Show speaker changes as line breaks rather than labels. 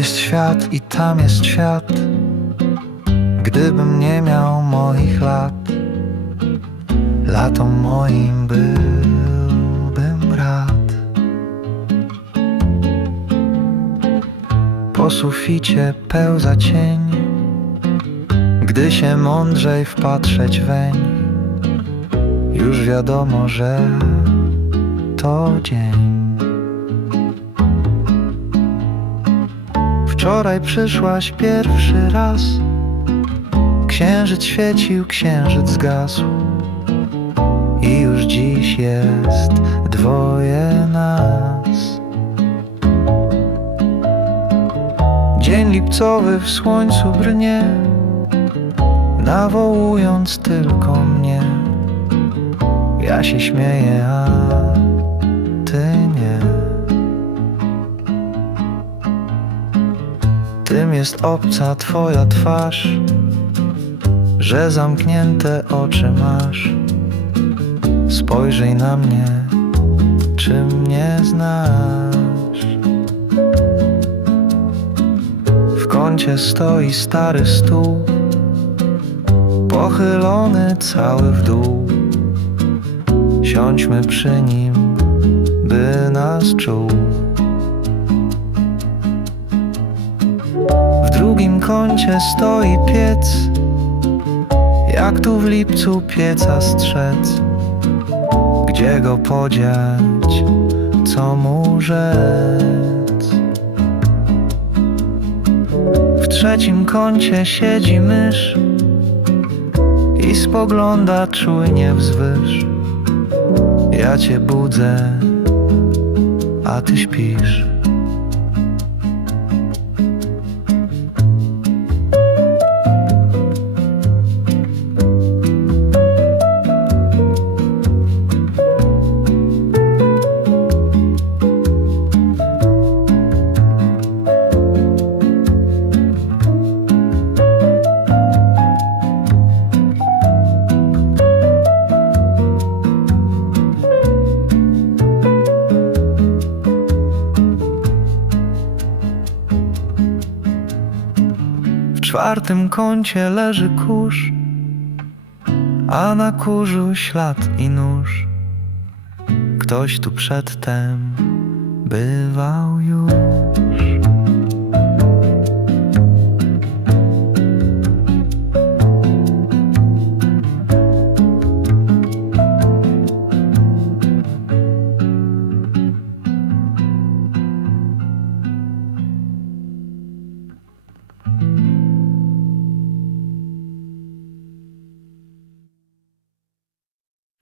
jest świat i tam jest świat. Gdybym nie miał moich lat, latom moim byłbym rad. Po suficie pełza cień, gdy się mądrzej wpatrzeć weń, już wiadomo, że to dzień. Wczoraj przyszłaś pierwszy raz. Księżyc świecił, księżyc zgasł. I już dziś jest dwoje nas. Dzień lipcowy w słońcu brnie Nawołując tylko mnie. Ja się śmieję, a Tym jest obca twoja twarz Że zamknięte oczy masz. Spojrzyj na mnie, czy mnie znasz. W kącie stoi stary stół Pochylony cały w dół. Siądźmy przy nim, by nas czuł kącie stoi piec. Jak tu w lipcu pieca strzec. Gdzie go podziać, co mu rzec? W trzecim kącie siedzi mysz I spogląda czujnie wzwyż. Ja cię budzę, a ty śpisz czwartym kącie leży kurz, a na kurzu ślad i nóż. Ktoś tu przedtem bywał już.